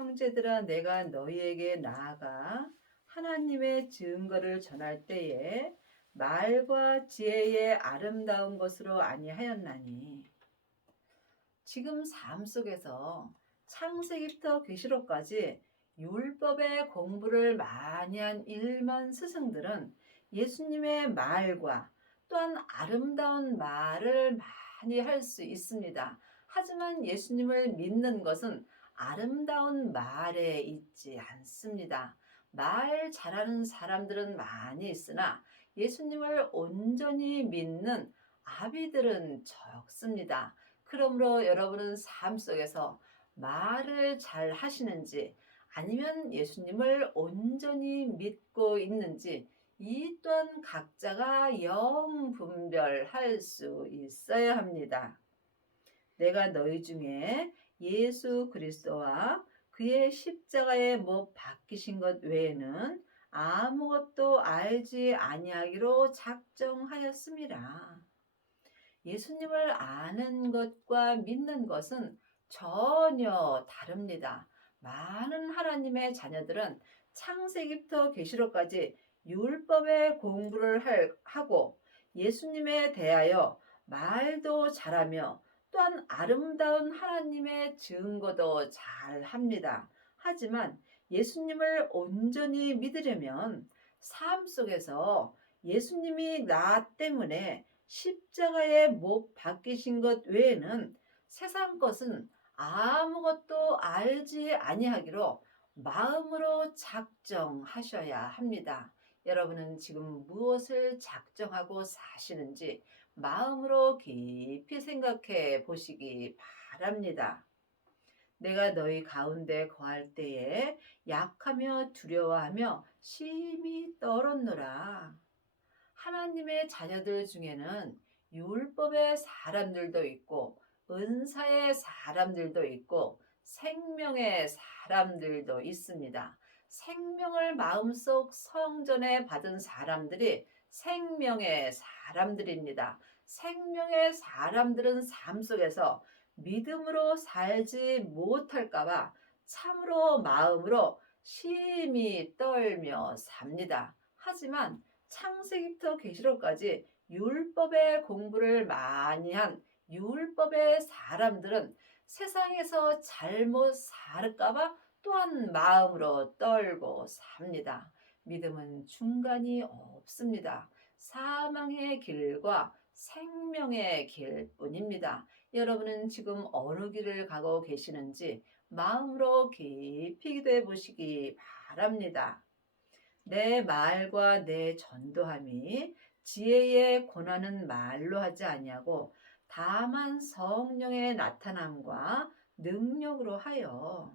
형제들아, 내가 너희에게 나아가 하나님의 증거를 전할 때에 말과 지혜의 아름다운 것으로 아니하였나니. 지금 삶 속에서 창세기부터 계시록까지 율법의 공부를 많이 한 일반 스승들은 예수님의 말과 또한 아름다운 말을 많이 할 수 있습니다. 하지만 예수님을 믿는 것은 아름다운 말에 있지 않습니다. 말 잘하는 사람들은 많이 있으나 예수님을 온전히 믿는 아비들은 적습니다. 그러므로 여러분은 삶 속에서 말을 잘 하시는지 아니면 예수님을 온전히 믿고 있는지 이 또한 각자가 영 분별할 수 있어야 합니다. 내가 너희 중에 예수 그리스도와 그의 십자가에 못 박히신 것 외에는 아무것도 알지 아니하기로 작정하였음이라. 예수님을 아는 것과 믿는 것은 전혀 다릅니다. 많은 하나님의 자녀들은 창세기부터 계시록까지 율법의 공부를 하고 예수님에 대하여 말도 잘하며 또한 아름다운 하나님의 증거도 잘 합니다. 하지만 예수님을 온전히 믿으려면 삶 속에서 예수님이 나 때문에 십자가에 못 박히신 것 외에는 세상 것은 아무것도 알지 아니하기로 마음으로 작정하셔야 합니다. 여러분은 지금 무엇을 작정하고 사시는지 마음으로 깊이 생각해 보시기 바랍니다. 내가 너희 가운데 거할 때에 약하며 두려워하며 심히 떨었노라. 하나님의 자녀들 중에는 율법의 사람들도 있고 은사의 사람들도 있고 생명의 사람들도 있습니다. 생명을 마음속 성전에 받은 사람들이 생명의 사람들입니다. 생명의 사람들은 삶 속에서 믿음으로 살지 못할까봐 참으로 마음으로 심히 떨며 삽니다. 하지만 창세기부터 계시록까지 율법의 공부를 많이 한 율법의 사람들은 세상에서 잘못 살을까봐 또한 마음으로 떨고 삽니다. 믿음은 중간이 없습니다. 사망의 길과 생명의 길뿐입니다. 여러분은 지금 어느 길을 가고 계시는지 마음으로 깊이 기도해 보시기 바랍니다. 내 말과 내 전도함이 지혜의 권하는 말로 하지 아니하고 다만 성령의 나타남과 능력으로 하여.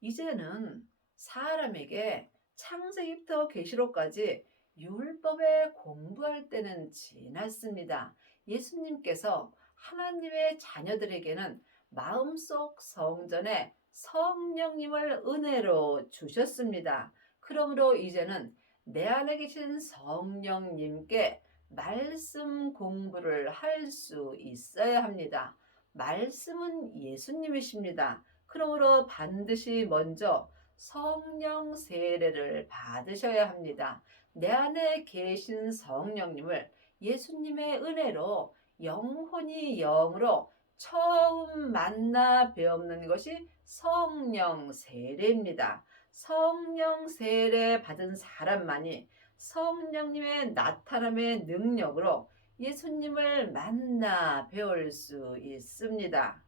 이제는 사람에게 창세기부터 계시록까지 율법에 공부할 때는 지났습니다. 예수님께서 하나님의 자녀들에게는 마음속 성전에 성령님을 은혜로 주셨습니다. 그러므로 이제는 내 안에 계신 성령님께 말씀 공부를 할 수 있어야 합니다. 말씀은 예수님이십니다. 그러므로 반드시 먼저 성령 세례를 받으셔야 합니다. 내 안에 계신 성령님을 예수님의 은혜로 영혼이 영으로 처음 만나 배우는 것이 성령 세례입니다. 성령 세례 받은 사람만이 성령님의 나타남의 능력으로 예수님을 만나 배울 수 있습니다.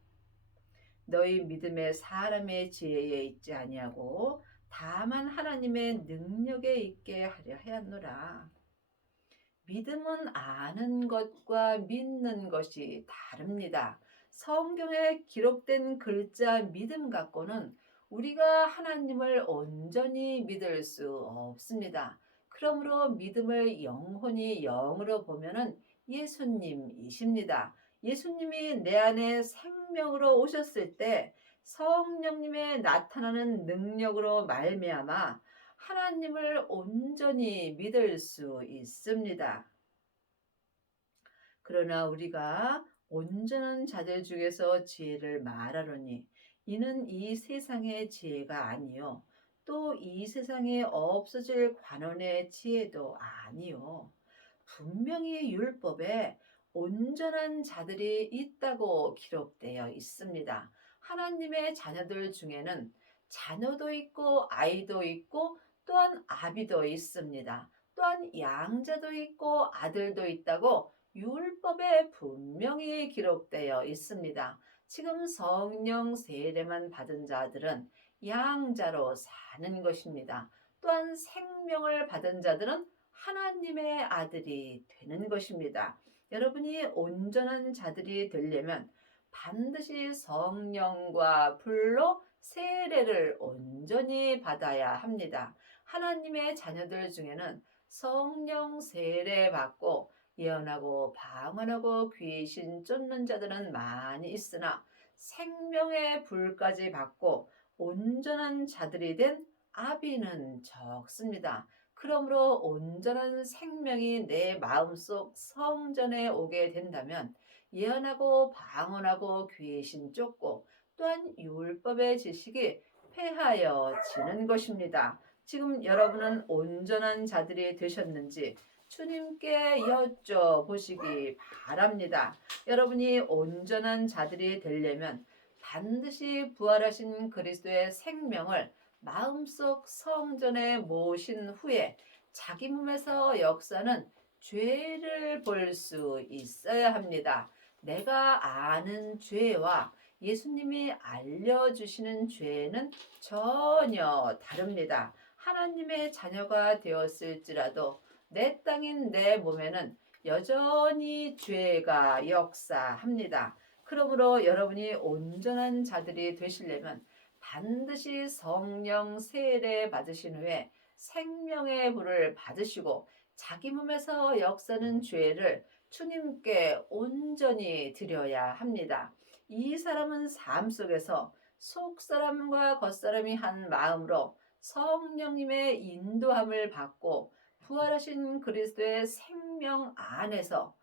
너희 믿음의 사람의 지혜에 있지 아니하고 다만 하나님의 능력에 있게 하려 하였노라. 믿음은 아는 것과 믿는 것이 다릅니다. 성경에 기록된 글자 믿음 갖고는 우리가 하나님을 온전히 믿을 수 없습니다. 그러므로 믿음을 영혼이 영으로 보면은 예수님이십니다. 예수님이 내 안에 생명으로 오셨을 때 성령님의 나타나는 능력으로 말미암아 하나님을 온전히 믿을 수 있습니다. 그러나 우리가 온전한 자들 중에서 지혜를 말하노니 이는 이 세상의 지혜가 아니요 또 이 세상에 없어질 관원의 지혜도 아니요 분명히 율법에 온전한 자들이 있다고 기록되어 있습니다. 하나님의 자녀들 중에는 자녀도 있고 아이도 있고 또한 아비도 있습니다. 또한 양자도 있고 아들도 있다고 율법에 분명히 기록되어 있습니다. 지금 성령 세례만 받은 자들은 양자로 사는 것입니다. 또한 생명을 받은 자들은 하나님의 아들이 되는 것입니다. 여러분이 온전한 자들이 되려면 반드시 성령과 불로 세례를 온전히 받아야 합니다. 하나님의 자녀들 중에는 성령 세례 받고 예언하고 방언하고 귀신 쫓는 자들은 많이 있으나 생명의 불까지 받고 온전한 자들이 된 아비는 적습니다. 그러므로 온전한 생명이 내 마음속 성전에 오게 된다면 예언하고 방언하고 귀신 쫓고 또한 율법의 지식이 폐하여지는 것입니다. 지금 여러분은 온전한 자들이 되셨는지 주님께 여쭤보시기 바랍니다. 여러분이 온전한 자들이 되려면 반드시 부활하신 그리스도의 생명을 마음속 성전에 모신 후에 자기 몸에서 역사는 죄를 볼 수 있어야 합니다. 내가 아는 죄와 예수님이 알려주시는 죄는 전혀 다릅니다. 하나님의 자녀가 되었을지라도 내 땅인 내 몸에는 여전히 죄가 역사합니다. 그러므로 여러분이 온전한 자들이 되시려면 반드시 성령 세례 받으신 후에 생명의 불을 받으시고 자기 몸에서 역사는 죄를 주님께 온전히 드려야 합니다. 이 사람은 삶 속에서 속사람과 겉사람이 한 마음으로 성령님의 인도함을 받고 부활하신 그리스도의 생명 안에서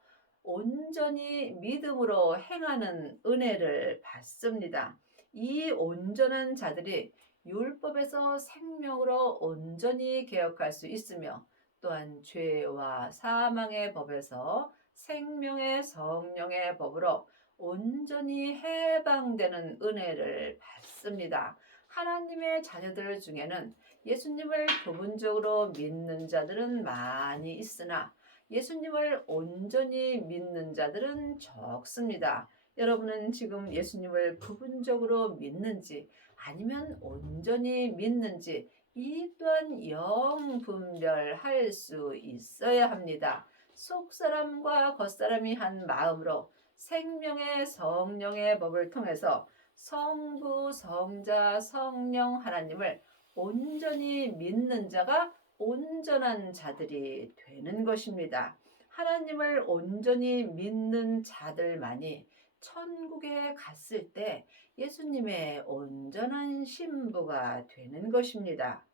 온전히 믿음으로 행하는 은혜를 받습니다. 이 온전한 자들이 율법에서 생명으로 온전히 개혁할 수 있으며 또한 죄와 사망의 법에서 생명의 성령의 법으로 온전히 해방되는 은혜를 받습니다. 하나님의 자녀들 중에는 예수님을 부분적으로 믿는 자들은 많이 있으나 예수님을 온전히 믿는 자들은 적습니다. 여러분은 지금 예수님을 부분적으로 믿는지 아니면 온전히 믿는지 이 또한 영분별할 수 있어야 합니다. 속사람과 겉사람이 한 마음으로 생명의 성령의 법을 통해서 성부, 성자, 성령 하나님을 온전히 믿는 자가 온전한 자들이 되는 것입니다. 하나님을 온전히 믿는 자들만이 천국에 갔을 때 예수님의 온전한 신부가 되는 것입니다.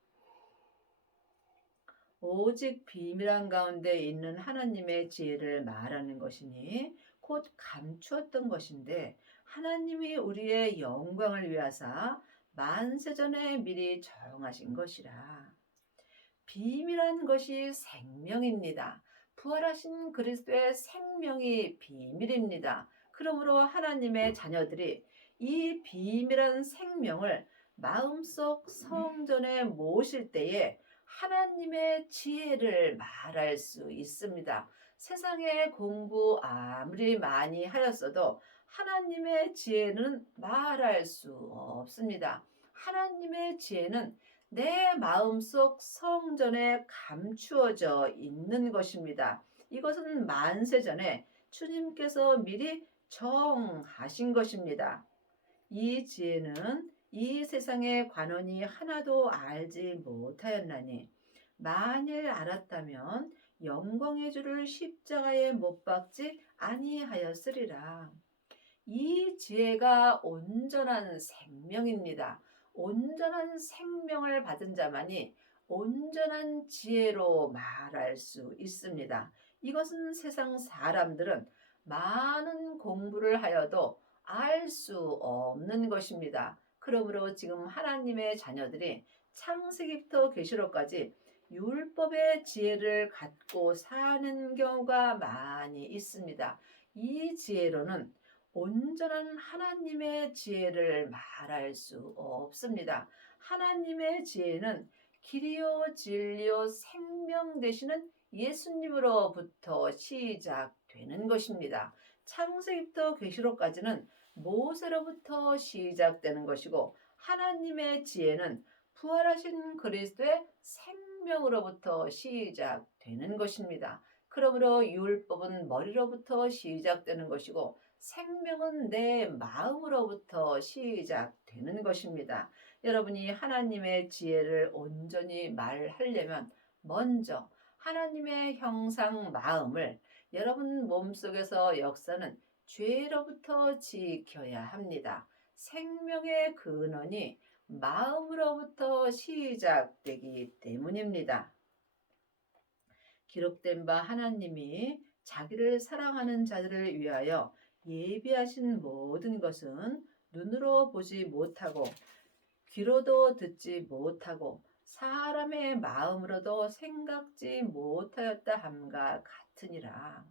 오직 비밀한 가운데 있는 하나님의 지혜를 말하는 것이니 곧 감추었던 것인데 하나님이 우리의 영광을 위하사 만세전에 미리 정하신 것이라. 비밀한 것이 생명입니다. 부활하신 그리스도의 생명이 비밀입니다. 그러므로 하나님의 자녀들이 이 비밀한 생명을 마음속 성전에 모실 때에 하나님의 지혜를 말할 수 있습니다. 세상에 공부 아무리 많이 하였어도 하나님의 지혜는 말할 수 없습니다. 하나님의 지혜는 내 마음속 성전에 감추어져 있는 것입니다. 이것은 만세전에 주님께서 미리 정하신 것입니다. 이 지혜는 이 세상의 관원이 하나도 알지 못하였나니 만일 알았다면 영광의 주를 십자가에 못 박지 아니하였으리라. 이 지혜가 온전한 생명입니다. 온전한 생명을 받은 자만이 온전한 지혜로 말할 수 있습니다. 이것은 세상 사람들은 많은 공부를 하여도 알 수 없는 것입니다. 그러므로 지금 하나님의 자녀들이 창세기부터 계시록까지 율법의 지혜를 갖고 사는 경우가 많이 있습니다. 이 지혜로는 온전한 하나님의 지혜를 말할 수 없습니다. 하나님의 지혜는 길이요 진리요 생명 되시는 예수님으로부터 시작되는 것입니다. 창세기부터 계시록까지는 모세로부터 시작되는 것이고, 하나님의 지혜는 부활하신 그리스도의 생명으로부터 시작되는 것입니다. 그러므로 율법은 머리로부터 시작되는 것이고, 생명은 내 마음으로부터 시작되는 것입니다. 여러분이 하나님의 지혜를 온전히 말하려면 먼저 하나님의 형상 마음을 여러분 몸속에서 역사는 죄로부터 지켜야 합니다. 생명의 근원이 마음으로부터 시작되기 때문입니다. 기록된 바 하나님이 자기를 사랑하는 자들을 위하여 예비하신 모든 것은 눈으로 보지 못하고 귀로도 듣지 못하고 사람의 마음으로도 생각지 못하였다 함과 같으니라.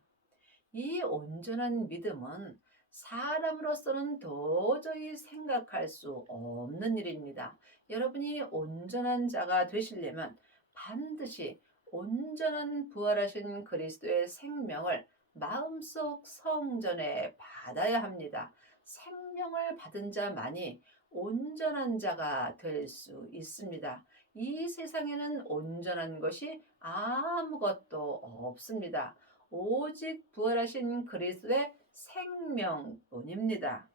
이 온전한 믿음은 사람으로서는 도저히 생각할 수 없는 일입니다. 여러분이 온전한 자가 되시려면 반드시 온전한 부활하신 그리스도의 생명을 마음속 성전에 받아야 합니다. 생명을 받은 자만이 온전한 자가 될 수 있습니다. 이 세상에는 온전한 것이 아무것도 없습니다. 오직 부활하신 그리스도의 생명뿐입니다.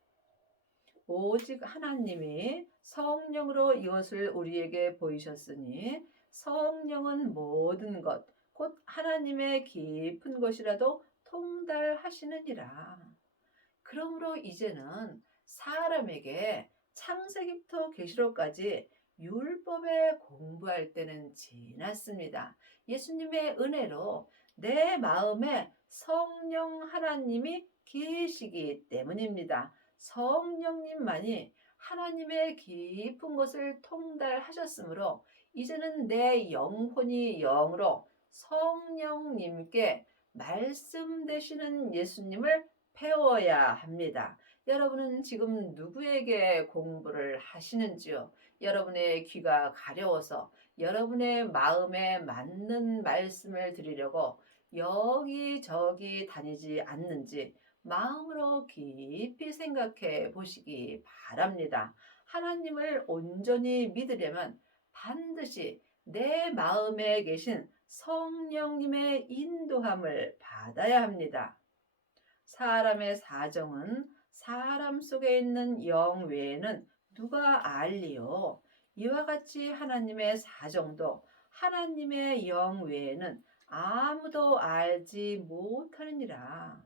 오직 하나님이 성령으로 이것을 우리에게 보이셨으니 성령은 모든 것, 곧 하나님의 깊은 것이라도 통달하시느니라. 그러므로 이제는 사람에게 창세기부터 계시록까지 율법에 공부할 때는 지났습니다. 예수님의 은혜로 내 마음에 성령 하나님이 계시기 때문입니다. 성령님만이 하나님의 깊은 것을 통달하셨으므로 이제는 내 영혼이 영으로 성령님께 말씀 되시는 예수님을 배워야 합니다. 여러분은 지금 누구에게 공부를 하시는지요? 여러분의 귀가 가려워서 여러분의 마음에 맞는 말씀을 드리려고 여기저기 다니지 않는지 마음으로 깊이 생각해 보시기 바랍니다. 하나님을 온전히 믿으려면 반드시 내 마음에 계신 성령님의 인도함을 받아야 합니다. 사람의 사정은 사람 속에 있는 영 외에는 누가 알리요? 이와 같이 하나님의 사정도 하나님의 영 외에는 아무도 알지 못하느니라.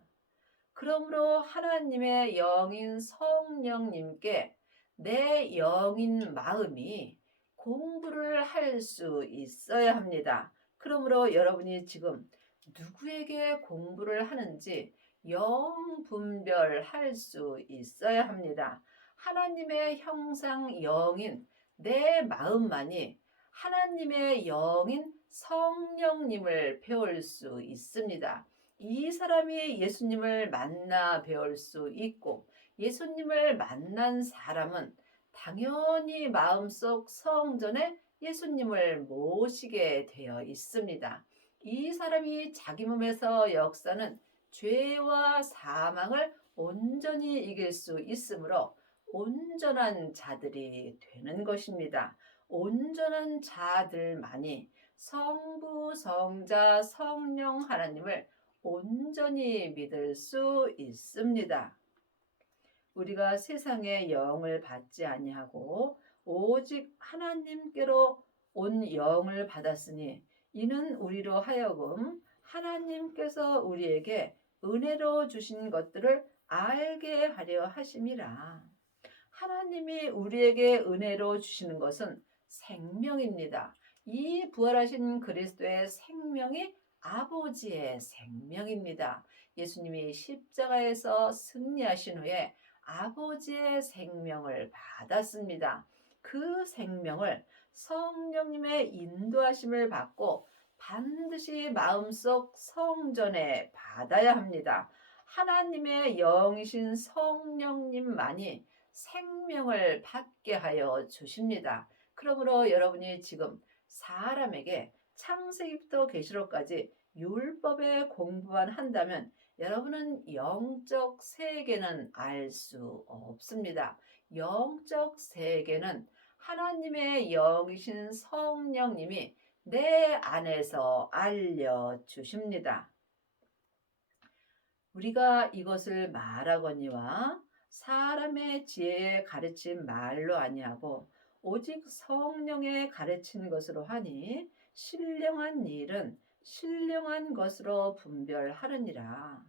그러므로 하나님의 영인 성령님께 내 영인 마음이 공부를 할 수 있어야 합니다. 그러므로 여러분이 지금 누구에게 공부를 하는지 영 분별할 수 있어야 합니다. 하나님의 형상 영인 내 마음만이 하나님의 영인 성령님을 배울 수 있습니다. 이 사람이 예수님을 만나 배울 수 있고 예수님을 만난 사람은 당연히 마음속 성전에 예수님을 모시게 되어 있습니다. 이 사람이 자기 몸에서 역사는 죄와 사망을 온전히 이길 수 있으므로 온전한 자들이 되는 것입니다. 온전한 자들만이 성부, 성자, 성령 하나님을 온전히 믿을 수 있습니다. 우리가 세상의 영을 받지 아니하고 오직 하나님께로 온 영을 받았으니 이는 우리로 하여금 하나님께서 우리에게 은혜로 주신 것들을 알게 하려 하심이라. 하나님이 우리에게 은혜로 주시는 것은 생명입니다. 이 부활하신 그리스도의 생명이 아버지의 생명입니다. 예수님이 십자가에서 승리하신 후에 아버지의 생명을 받았습니다. 그 생명을 성령님의 인도하심을 받고 반드시 마음속 성전에 받아야 합니다. 하나님의 영이신 성령님만이 생명을 받게 하여 주십니다. 그러므로 여러분이 지금 사람에게 창세기부터 계시록까지 율법의 공부만 한다면 여러분은 영적 세계는 알 수 없습니다. 영적 세계는 하나님의 영이신 성령님이 내 안에서 알려주십니다. 우리가 이것을 말하거니와 사람의 지혜에 가르친 말로 아니하고 오직 성령의 가르친 것으로 하니 신령한 일은 신령한 것으로 분별하느니라.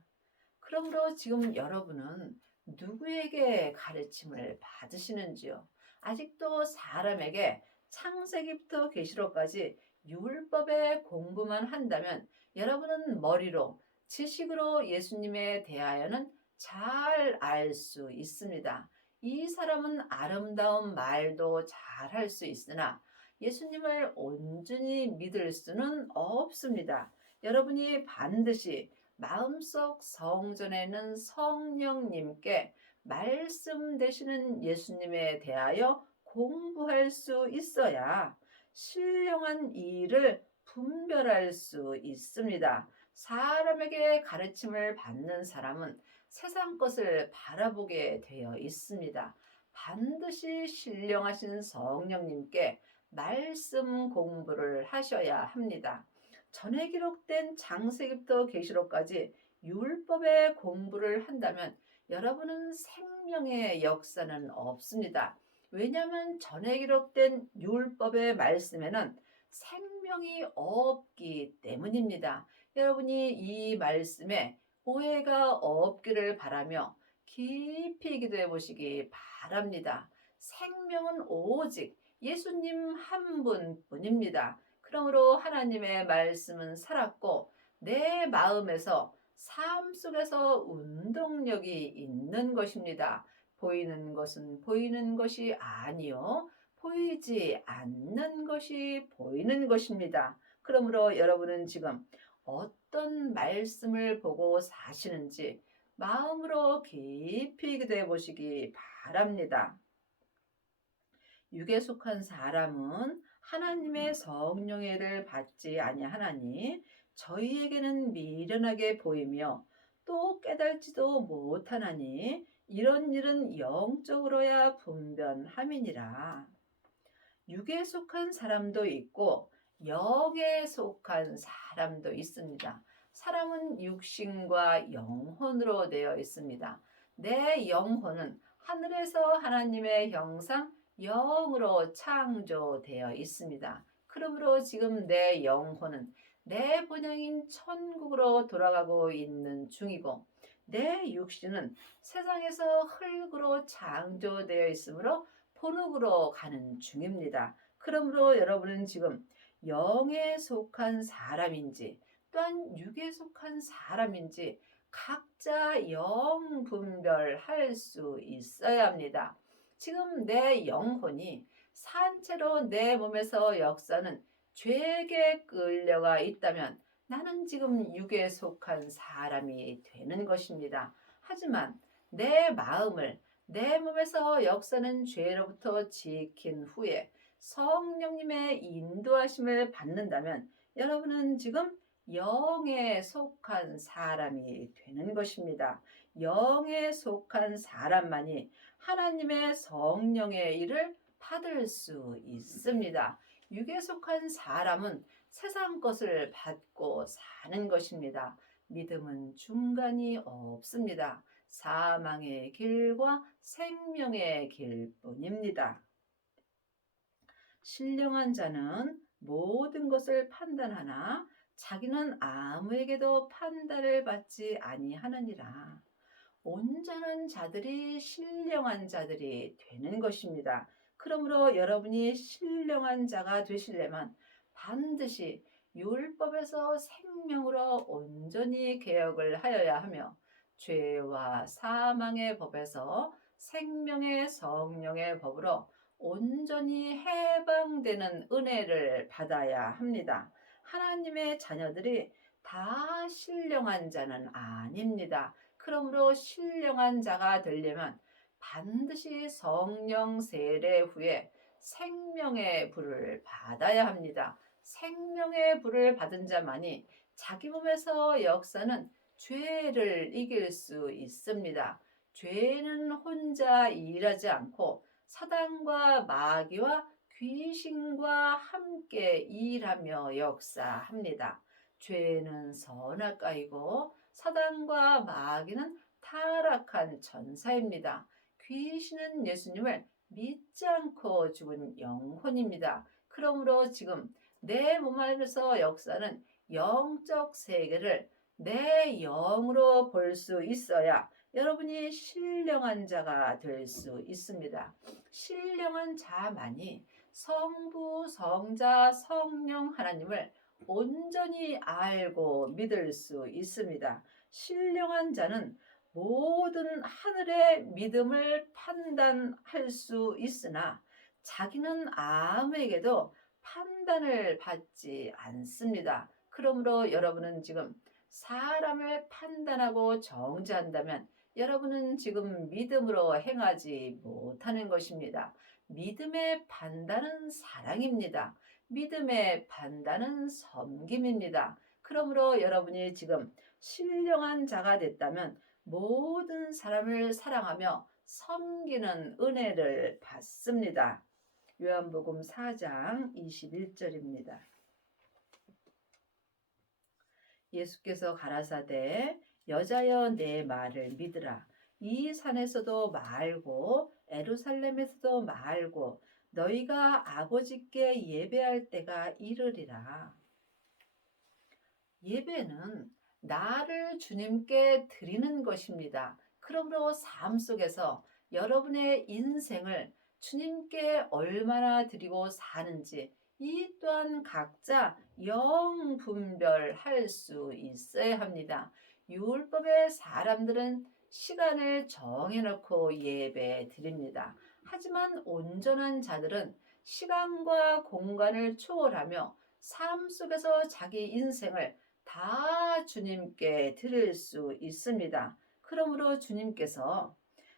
그러므로 지금 여러분은 누구에게 가르침을 받으시는지요? 아직도 사람에게 창세기부터 계시록까지 율법의 공부만 한다면 여러분은 머리로 지식으로 예수님에 대하여는 잘 알 수 있습니다. 이 사람은 아름다운 말도 잘 할 수 있으나 예수님을 온전히 믿을 수는 없습니다. 여러분이 반드시 마음속 성전에 있는 성령님께 말씀 되시는 예수님에 대하여 공부할 수 있어야 신령한 일을 분별할 수 있습니다. 사람에게 가르침을 받는 사람은 세상 것을 바라보게 되어 있습니다. 반드시 신령하신 성령님께 말씀 공부를 하셔야 합니다. 전에 기록된 창세기부터 계시록까지 율법의 공부를 한다면 여러분은 생명의 역사는 없습니다. 왜냐하면 전에 기록된 율법의 말씀에는 생명이 없기 때문입니다. 여러분이 이 말씀에 오해가 없기를 바라며 깊이 기도해 보시기 바랍니다. 생명은 오직 예수님 한 분뿐입니다. 그러므로 하나님의 말씀은 살았고 내 마음에서 삶 속에서 운동력이 있는 것입니다. 보이는 것은 보이는 것이 아니요 보이지 않는 것이 보이는 것입니다. 그러므로 여러분은 지금 어떤 말씀을 보고 사시는지 마음으로 깊이 기도해 보시기 바랍니다. 육에 속한 사람은 하나님의 성령의 를 받지 아니하나니 저희에게는 미련하게 보이며 또 깨달지도 못하나니 이런 일은 영적으로야 분변함이니라. 육에 속한 사람도 있고 영에 속한 사람도 있습니다. 사람은 육신과 영혼으로 되어 있습니다. 내 영혼은 하늘에서 하나님의 형상 영으로 창조되어 있습니다. 그러므로 지금 내 영혼은 내 본향인 천국으로 돌아가고 있는 중이고 내 육신은 세상에서 흙으로 창조되어 있으므로 본흙으로 가는 중입니다. 그러므로 여러분은 지금 영에 속한 사람인지 또한 육에 속한 사람인지 각자 영 분별할 수 있어야 합니다. 지금 내 영혼이 산채로 내 몸에서 역사는 죄에게 끌려가 있다면 나는 지금 육에 속한 사람이 되는 것입니다. 하지만 내 마음을 내 몸에서 역사는 죄로부터 지킨 후에 성령님의 인도하심을 받는다면 여러분은 지금 영에 속한 사람이 되는 것입니다. 영에 속한 사람만이 하나님의 성령의 일을 받을 수 있습니다. 육에 속한 사람은 세상 것을 받고 사는 것입니다. 믿음은 중간이 없습니다. 사망의 길과 생명의 길뿐입니다. 신령한 자는 모든 것을 판단하나 자기는 아무에게도 판단을 받지 아니하느니라. 온전한 자들이 신령한 자들이 되는 것입니다. 그러므로 여러분이 신령한 자가 되시려면 반드시 율법에서 생명으로 온전히 개혁을 하여야 하며 죄와 사망의 법에서 생명의 성령의 법으로 온전히 해방되는 은혜를 받아야 합니다. 하나님의 자녀들이 다 신령한 자는 아닙니다. 그러므로 신령한 자가 되려면 반드시 성령 세례 후에 생명의 불을 받아야 합니다. 생명의 불을 받은 자만이 자기 몸에서 역사는 죄를 이길 수 있습니다. 죄는 혼자 일하지 않고 사단과 마귀와 귀신과 함께 일하며 역사합니다. 죄는 선악가이고 사단과 마귀는 타락한 천사입니다. 귀신은 예수님을 믿지 않고 죽은 영혼입니다. 그러므로 지금 내 몸 안에서 역사는 영적 세계를 내 영으로 볼 수 있어야 여러분이 신령한 자가 될 수 있습니다. 신령한 자만이 성부, 성자, 성령 하나님을 온전히 알고 믿을 수 있습니다. 신령한 자는 모든 하늘의 믿음을 판단할 수 있으나 자기는 아무에게도 판단을 받지 않습니다. 그러므로 여러분은 지금 사람을 판단하고 정죄한다면 여러분은 지금 믿음으로 행하지 못하는 것입니다. 믿음의 판단은 사랑입니다. 믿음의 판단은 섬김입니다. 그러므로 여러분이 지금 신령한 자가 됐다면 모든 사람을 사랑하며 섬기는 은혜를 받습니다. 요한복음 4장 21절입니다. 예수께서 가라사대 여자여 내 말을 믿으라. 이 산에서도 말고 에루살렘에서도 말고 너희가 아버지께 예배할 때가 이르리라. 예배는 나를 주님께 드리는 것입니다. 그러므로 삶 속에서 여러분의 인생을 주님께 얼마나 드리고 사는지 이 또한 각자 영분별할 수 있어야 합니다. 율법의 사람들은 시간을 정해놓고 예배 드립니다. 하지만 온전한 자들은 시간과 공간을 초월하며 삶 속에서 자기 인생을 다 주님께 드릴 수 있습니다. 그러므로 주님께서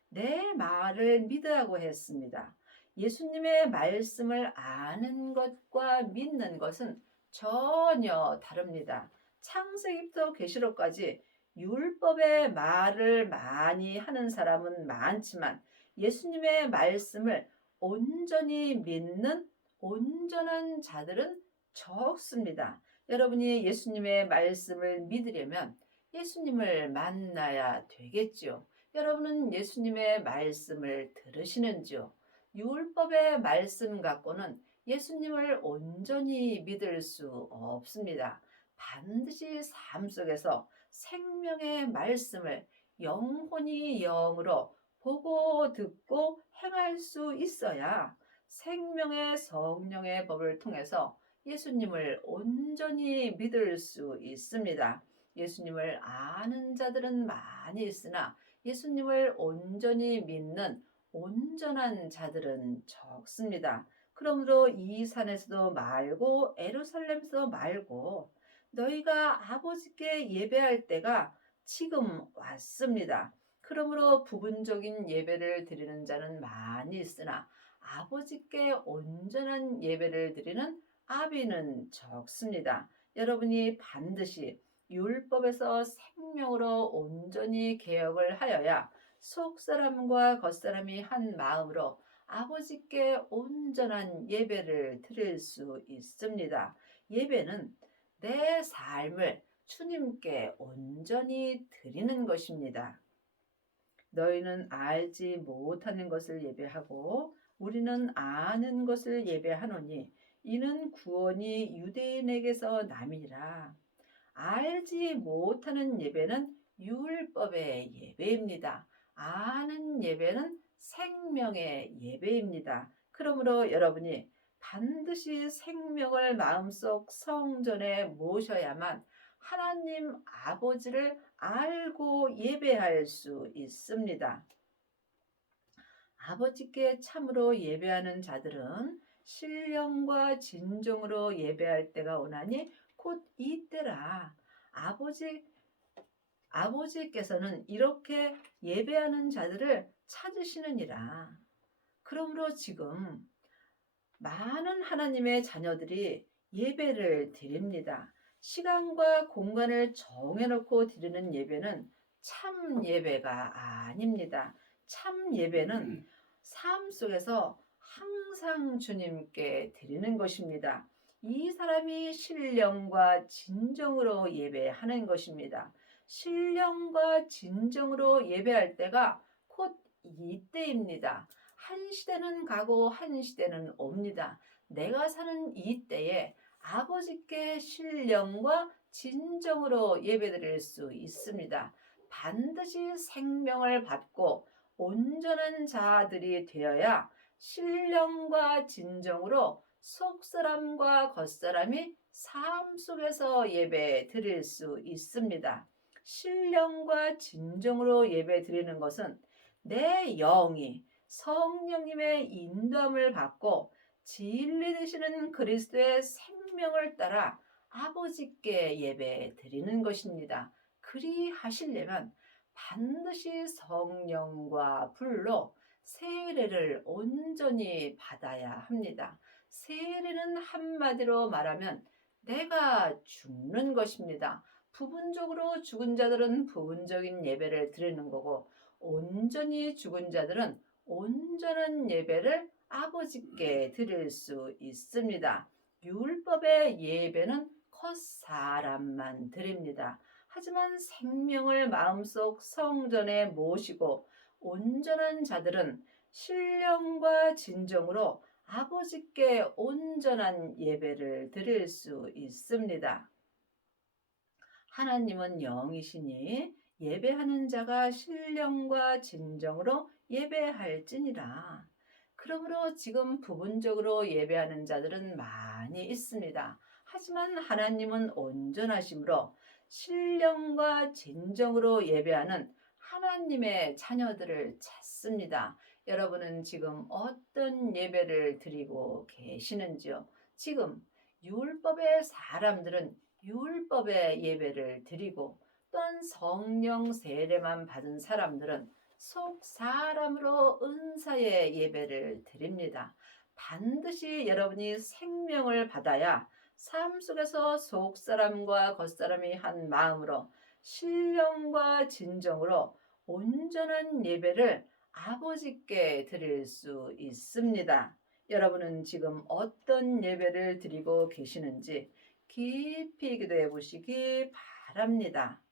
내 말을 믿으라고 했습니다. 예수님의 말씀을 아는 것과 믿는 것은 전혀 다릅니다. 창세기부터 계시록까지 율법의 말을 많이 하는 사람은 많지만 예수님의 말씀을 온전히 믿는 온전한 자들은 적습니다. 여러분이 예수님의 말씀을 믿으려면 예수님을 만나야 되겠죠. 여러분은 예수님의 말씀을 들으시는지요? 율법의 말씀 갖고는 예수님을 온전히 믿을 수 없습니다. 반드시 삶 속에서 생명의 말씀을 영혼이 영으로 보고 듣고 행할 수 있어야 생명의 성령의 법을 통해서 예수님을 온전히 믿을 수 있습니다. 예수님을 아는 자들은 많이 있으나 예수님을 온전히 믿는 온전한 자들은 적습니다. 그러므로 이 산에서도 말고 에루살렘에서도 말고 너희가 아버지께 예배할 때가 지금 왔습니다. 그러므로 부분적인 예배를 드리는 자는 많이 있으나 아버지께 온전한 예배를 드리는 아비는 적습니다. 여러분이 반드시 율법에서 생명으로 온전히 개혁을 하여야 속사람과 겉사람이 한 마음으로 아버지께 온전한 예배를 드릴 수 있습니다. 예배는 내 삶을 주님께 온전히 드리는 것입니다. 너희는 알지 못하는 것을 예배하고 우리는 아는 것을 예배하노니 이는 구원이 유대인에게서 남이라. 알지 못하는 예배는 율법의 예배입니다. 아는 예배는 생명의 예배입니다. 그러므로 여러분이 반드시 생명을 마음속 성전에 모셔야만 하나님 아버지를 알고 예배할 수 있습니다. 아버지께 참으로 예배하는 자들은 신령과 진정으로 예배할 때가 오나니 곧 이때라. 아버지께서는 이렇게 예배하는 자들을 찾으시느니라. 그러므로 지금 많은 하나님의 자녀들이 예배를 드립니다. 시간과 공간을 정해놓고 드리는 예배는 참 예배가 아닙니다. 참 예배는 삶 속에서 항상 주님께 드리는 것입니다. 이 사람이 신령과 진정으로 예배하는 것입니다. 신령과 진정으로 예배할 때가 곧 이때입니다. 한 시대는 가고 한 시대는 옵니다. 내가 사는 이 때에 아버지께 신령과 진정으로 예배드릴 수 있습니다. 반드시 생명을 받고 온전한 자들이 되어야 신령과 진정으로 속사람과 겉사람이 삶 속에서 예배 드릴 수 있습니다. 신령과 진정으로 예배 드리는 것은 내 영이 성령님의 인도함을 받고 진리 되시는 그리스도의 생명을 따라 아버지께 예배 드리는 것입니다. 그리하시려면 반드시 성령과 불로 세례를 온전히 받아야 합니다. 세례는 한마디로 말하면 내가 죽는 것입니다. 부분적으로 죽은 자들은 부분적인 예배를 드리는 거고, 온전히 죽은 자들은 온전한 예배를 아버지께 드릴 수 있습니다. 율법의 예배는 겉사람만 드립니다. 하지만 생명을 마음속 성전에 모시고 온전한 자들은 신령과 진정으로 아버지께 온전한 예배를 드릴 수 있습니다. 하나님은 영이시니 예배하는 자가 신령과 진정으로 예배할지니라. 그러므로 지금 부분적으로 예배하는 자들은 많이 있습니다. 하지만 하나님은 온전하심으로 신령과 진정으로 예배하는 하나님의 자녀들을 찾습니다. 여러분은 지금 어떤 예배를 드리고 계시는지요? 지금 율법의 사람들은 율법의 예배를 드리고, 또한 성령 세례만 받은 사람들은 속 사람으로 은사의 예배를 드립니다. 반드시 여러분이 생명을 받아야 삶 속에서 속 사람과 겉 사람이 한 마음으로 신령과 진정으로 온전한 예배를 아버지께 드릴 수 있습니다. 여러분은 지금 어떤 예배를 드리고 계시는지 깊이 기도해 보시기 바랍니다.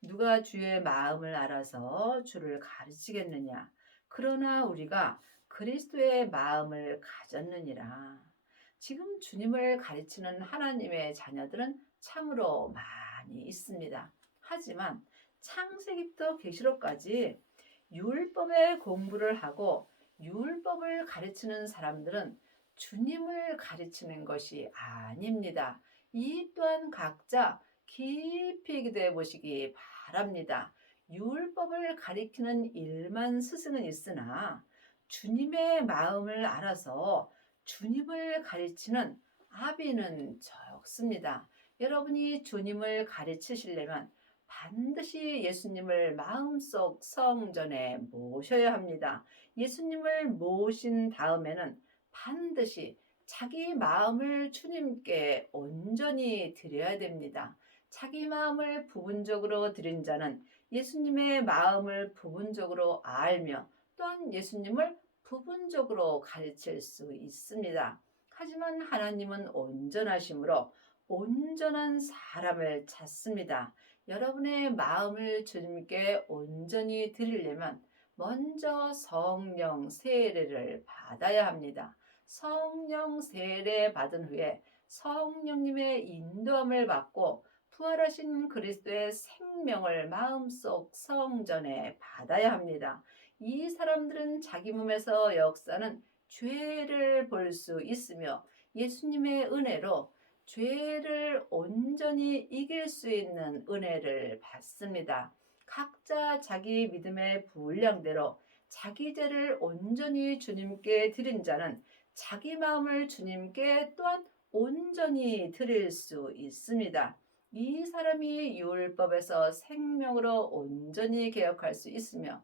누가 주의 마음을 알아서 주를 가르치겠느냐? 그러나 우리가 그리스도의 마음을 가졌느니라. 지금 주님을 가르치는 하나님의 자녀들은 참으로 많이 있습니다. 하지만 창세기부터 계시록까지 율법의 공부를 하고 율법을 가르치는 사람들은 주님을 가르치는 것이 아닙니다. 이 또한 각자 깊이 기도해 보시기 바랍니다. 율법을 가리키는 일만 스승은 있으나 주님의 마음을 알아서 주님을 가르치는 아비는 적습니다. 여러분이 주님을 가르치시려면 반드시 예수님을 마음속 성전에 모셔야 합니다. 예수님을 모신 다음에는 반드시 자기 마음을 주님께 온전히 드려야 됩니다. 자기 마음을 부분적으로 드린 자는 예수님의 마음을 부분적으로 알며 또한 예수님을 부분적으로 가르칠 수 있습니다. 하지만 하나님은 온전하심으로 온전한 사람을 찾습니다. 여러분의 마음을 주님께 온전히 드리려면 먼저 성령 세례를 받아야 합니다. 성령 세례 받은 후에 성령님의 인도함을 받고 부활하신 그리스도의 생명을 마음속 성전에 받아야 합니다. 이 사람들은 자기 몸에서 역사는 죄를 볼 수 있으며 예수님의 은혜로 죄를 온전히 이길 수 있는 은혜를 받습니다. 각자 자기 믿음의 분량대로 자기 죄를 온전히 주님께 드린 자는 자기 마음을 주님께 또한 온전히 드릴 수 있습니다. 이 사람이 율법에서 생명으로 온전히 개혁할 수 있으며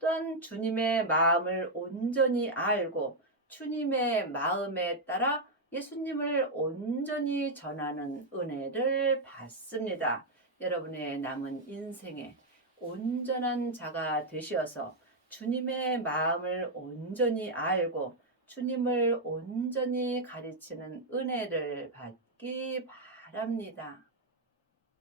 또한 주님의 마음을 온전히 알고 주님의 마음에 따라 예수님을 온전히 전하는 은혜를 받습니다. 여러분의 남은 인생에 온전한 자가 되셔서 주님의 마음을 온전히 알고 주님을 온전히 가르치는 은혜를 받기 바랍니다.